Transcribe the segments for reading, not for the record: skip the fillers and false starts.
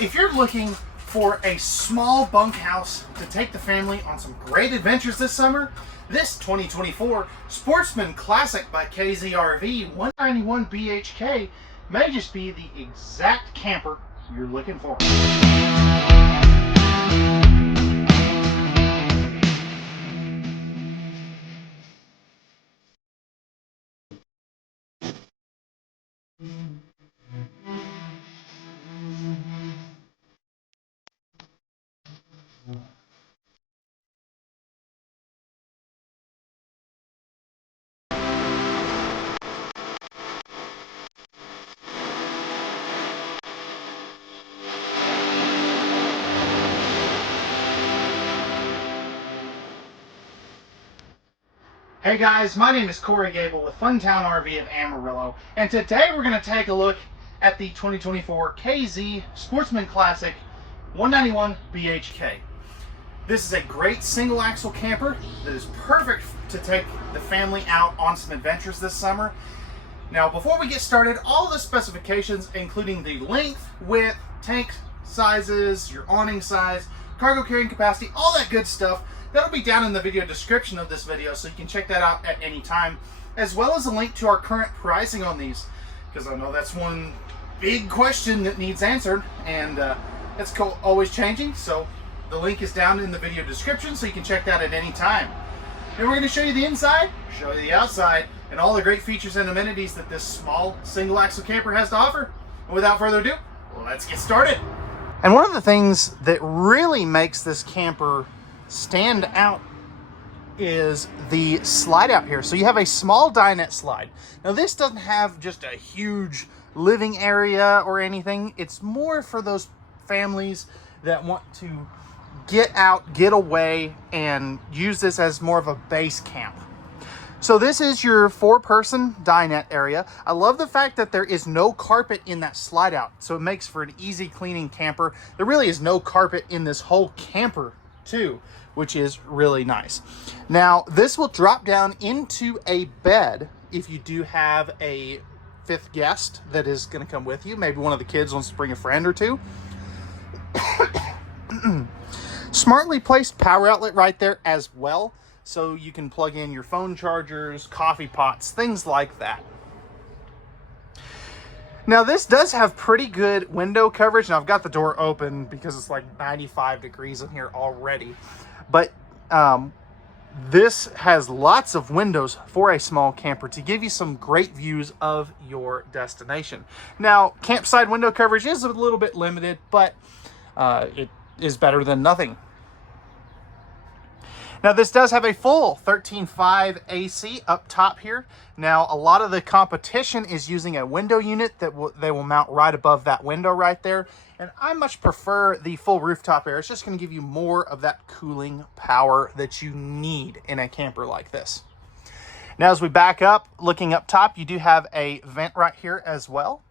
If you're looking for a small bunkhouse to take the family on some great adventures this summer, this 2024 Sportsman Classic by K-Z RV 191 BHK may just be the exact camper you're looking for. Hey guys, my name is Cory Gabel with Fun Town RV of Amarillo, and today we're going to take a look at the 2024 K-Z Sportsmen Classic 191 BHK. This is a great single axle camper that is perfect to take the family out on some adventures this summer. Now before we get started, all the specifications including the length, width, tank sizes, your awning size, cargo carrying capacity, all that good stuff, that'll be down in the video description of this video, so you can check that out at any time, as well as a link to our current pricing on these, because I know that's one big question that needs answered, and it's always changing. So the link is down in the video description, so you can check that at any time. And we're going to show you the inside, show you the outside, and all the great features and amenities that this small single axle camper has to offer. And without further ado, let's get started. And one of the things that really makes this camper stand out is the slide out here. So you have a small dinette slide. Now this doesn't have just a huge living area or anything. It's more for those families that want to get out, get away, and use this as more of a base camp. So this is your 4-person dinette area. I love the fact that there is no carpet in that slide out, so it makes for an easy cleaning camper. There really is no carpet in this whole camper too, which is really nice. Now this will drop down into a bed if you do have a 5th guest that is going to come with you. Maybe one of the kids wants to bring a friend or two. Smartly placed power outlet right there as well, so you can plug in your phone chargers, coffee pots, things like that. Now this does have pretty good window coverage. Now I've got the door open because it's like 95 degrees in here already. But this has lots of windows for a small camper to give you some great views of your destination. Now, campsite window coverage is a little bit limited, but it is better than nothing. Now, this does have a full 13.5 AC up top here. Now, a lot of the competition is using a window unit that they will mount right above that window right there. And I much prefer the full rooftop air. It's just going to give you more of that cooling power that you need in a camper like this. Now, as we back up, looking up top, you do have a vent right here as well.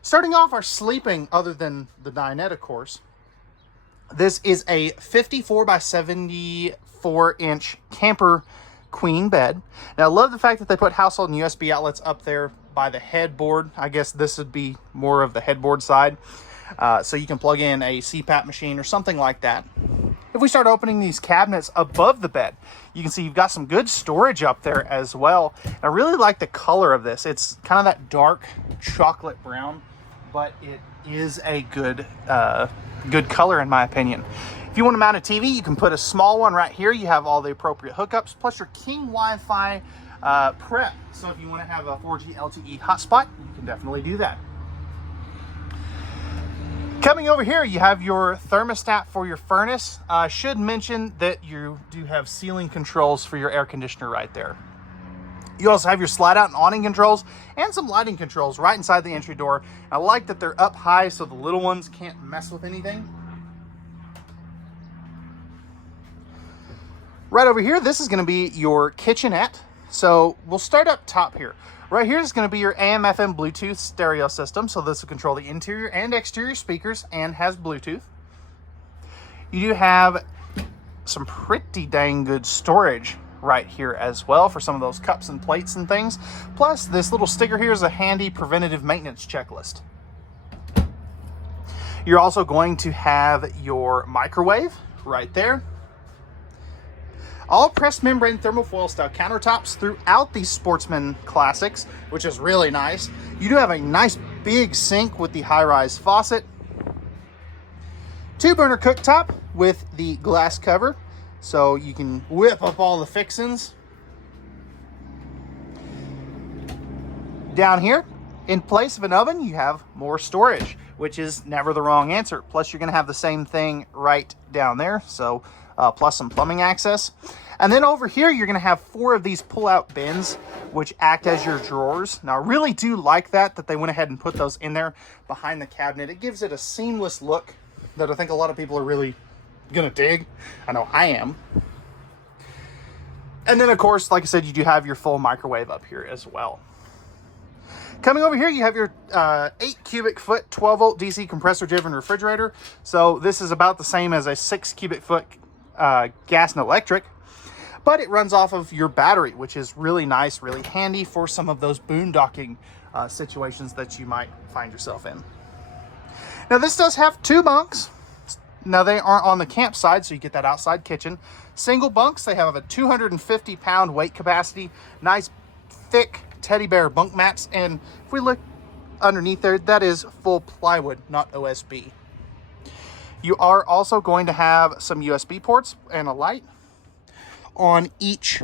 Starting off our sleeping, other than the dinette, of course, this is a 54 by 74 inch camper queen bed. Now, I love the fact that they put household and USB outlets up there by the headboard. I guess this would be more of the headboard side. So you can plug in a CPAP machine or something like that. If we start opening these cabinets above the bed, you can see you've got some good storage up there as well. I really like the color of this. It's kind of that dark chocolate brown, but it is a good color in my opinion. If you want to mount a TV, you can put a small one right here. You have all the appropriate hookups, plus your King Wi-Fi prep. So if you want to have a 4G LTE hotspot, you can definitely do that. Coming over here, you have your thermostat for your furnace. I should mention that you do have ceiling controls for your air conditioner right there. You also have your slide out and awning controls and some lighting controls right inside the entry door. I like that they're up high so the little ones can't mess with anything. Right over here, this is going to be your kitchenette. So we'll start up top here. Right here is going to be your AM/FM Bluetooth stereo system. So this will control the interior and exterior speakers and has Bluetooth. You do have some pretty dang good storage right here as well for some of those cups and plates and things. Plus, this little sticker here is a handy preventative maintenance checklist. You're also going to have your microwave right there. All pressed membrane thermofoil style countertops throughout these Sportsmen Classics, which is really nice. You do have a nice big sink with the high-rise faucet. 2-burner cooktop with the glass cover, so you can whip up all the fixings. Down here, in place of an oven, you have more storage, which is never the wrong answer. Plus, you're going to have the same thing right down there, so plus some plumbing access. And then over here, you're going to have 4 of these pull-out bins, which act as your drawers. Now, I really do like that they went ahead and put those in there behind the cabinet. It gives it a seamless look that I think a lot of people are really going to dig. I know I am. And then, of course, like I said, you do have your full microwave up here as well. Coming over here, you have your 8 cubic foot, 12 volt DC compressor driven refrigerator. So this is about the same as a 6 cubic foot gas and electric, but it runs off of your battery, which is really nice, really handy for some of those boondocking situations that you might find yourself in. Now this does have 2 bunks. Now they aren't on the campsite, so you get that outside kitchen. Single bunks, they have a 250-pound weight capacity, nice thick teddy bear bunk mats, and if we look underneath there, that is full plywood, not OSB. You are also going to have some USB ports and a light on each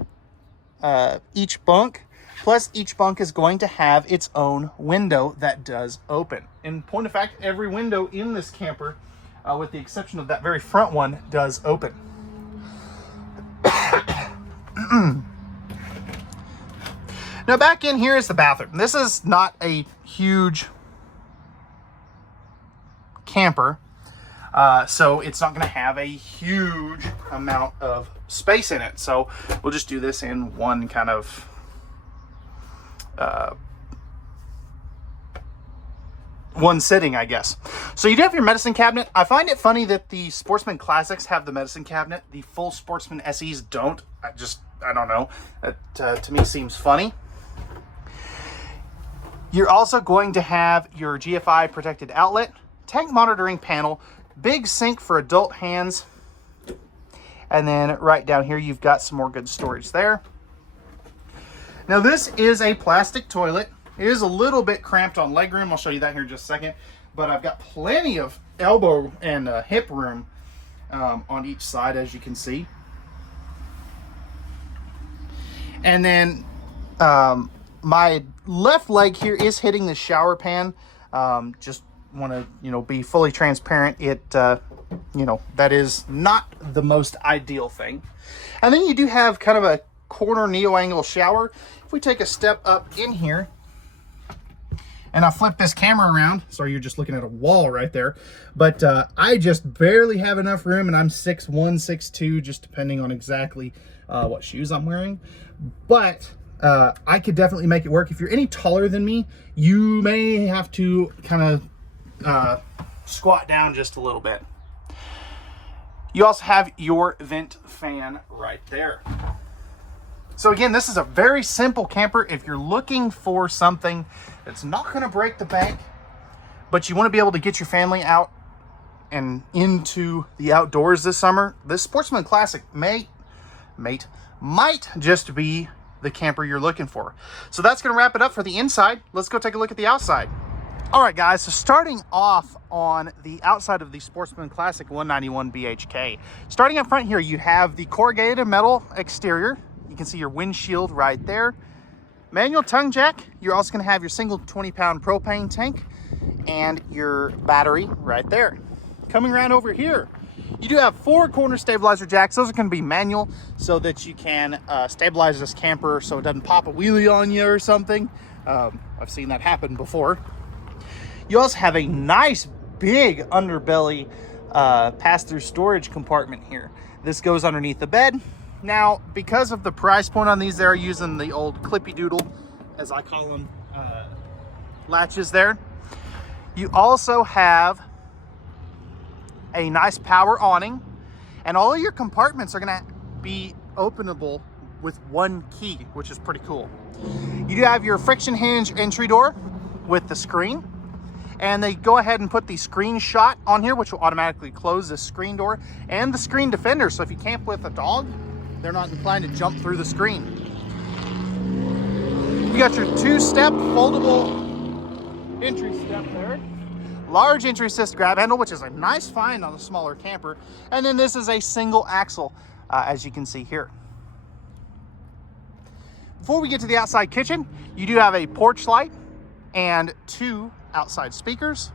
bunk. Plus, each bunk is going to have its own window that does open. In point of fact, every window in this camper, with the exception of that very front one, does open. Now, back in here is the bathroom. This is not a huge camper, so it's not going to have a huge amount of space in it. So we'll just do this in one kind of one sitting, I guess. So you do have your medicine cabinet. I find it funny that the Sportsmen Classics have the medicine cabinet. The full Sportsman SEs don't. I don't know. That to me seems funny. You're also going to have your GFI protected outlet, tank monitoring panel, big sink for adult hands, and then right down here you've got some more good storage there. Now this is a plastic toilet. It is a little bit cramped on legroom. I'll show you that here in just a second, but I've got plenty of elbow and hip room on each side, as you can see. And then my left leg here is hitting the shower pan. Just want to, be fully transparent. It, that is not the most ideal thing. And then you do have kind of a corner neo-angle shower. If we take a step up in here, and I flip this camera around, sorry, you're just looking at a wall right there, but I just barely have enough room, and I'm 6'1", 6'2", just depending on exactly what shoes I'm wearing. But I could definitely make it work. If you're any taller than me, you may have to kind of squat down just a little bit. You also have your vent fan right there. So again, this is a very simple camper. If you're looking for something that's not going to break the bank, but you want to be able to get your family out and into the outdoors this summer, this Sportsman Classic might just be the camper you're looking for. So that's going to wrap it up for the inside. Let's go take a look at the outside. All right, guys, so starting off on the outside of the Sportsman Classic 191 BHK. Starting up front here, you have the corrugated metal exterior. You can see your windshield right there. Manual tongue jack. You're also going to have your single 20-pound propane tank and your battery right there. Coming around over here, you do have 4 corner stabilizer jacks. Those are going to be manual so that you can stabilize this camper so it doesn't pop a wheelie on you or something. I've seen that happen before. You also have a nice big underbelly pass-through storage compartment here. This goes underneath the bed. Now, because of the price point on these, they're using the old clippy doodle, as I call them, latches there. You also have a nice power awning, and all of your compartments are going to be openable with one key, which is pretty cool. You do have your friction hinge entry door with the screen, and they go ahead and put the screen shot on here, which will automatically close the screen door, and the screen defender, so if you camp with a dog, they're not inclined to jump through the screen. You got your 2-step foldable entry step there. Large entry assist grab handle, which is a nice find on a smaller camper. And then this is a single axle, as you can see here. Before we get to the outside kitchen, you do have a porch light and 2 outside speakers.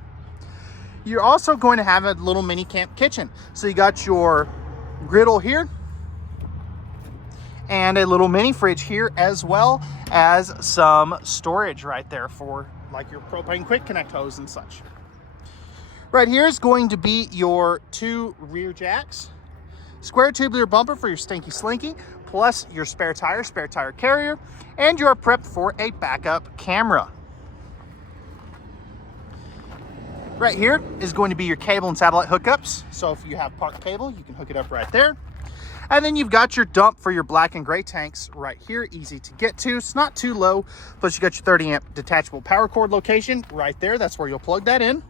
You're also going to have a little mini camp kitchen. So you got your griddle here and a little mini fridge here, as well as some storage right there for like your propane quick connect hose and such. Right here is going to be your 2 rear jacks, square tubular bumper for your stinky slinky, plus your spare tire carrier, and you're prepped for a backup camera. Right here is going to be your cable and satellite hookups. So if you have park cable, you can hook it up right there. And then you've got your dump for your black and gray tanks right here, easy to get to. It's not too low. Plus you got your 30 amp detachable power cord location right there. That's where you'll plug that in.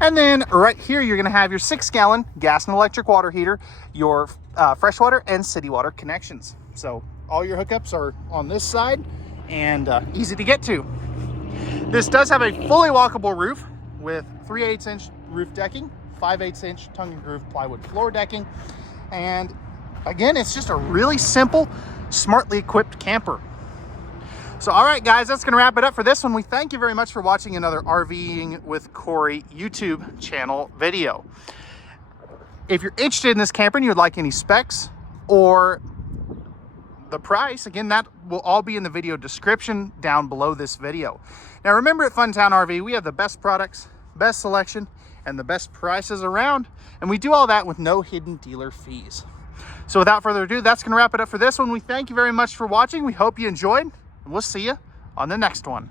And then right here, you're gonna have your 6-gallon gas and electric water heater, your freshwater and city water connections. So all your hookups are on this side and easy to get to. This does have a fully walkable roof with 3/8 inch roof decking, 5/8 inch tongue and groove plywood floor decking. And again, it's just a really simple, smartly equipped camper. So, all right, guys, that's going to wrap it up for this one. We thank you very much for watching another RVing with Cory YouTube channel video. If you're interested in this camper and you would like any specs or the price, again, that will all be in the video description down below this video. Now, remember, at Fun Town RV, we have the best products, best selection, and the best prices around, and we do all that with no hidden dealer fees. So without further ado, that's going to wrap it up for this one. We thank you very much for watching. We hope you enjoyed. And we'll see you on the next one.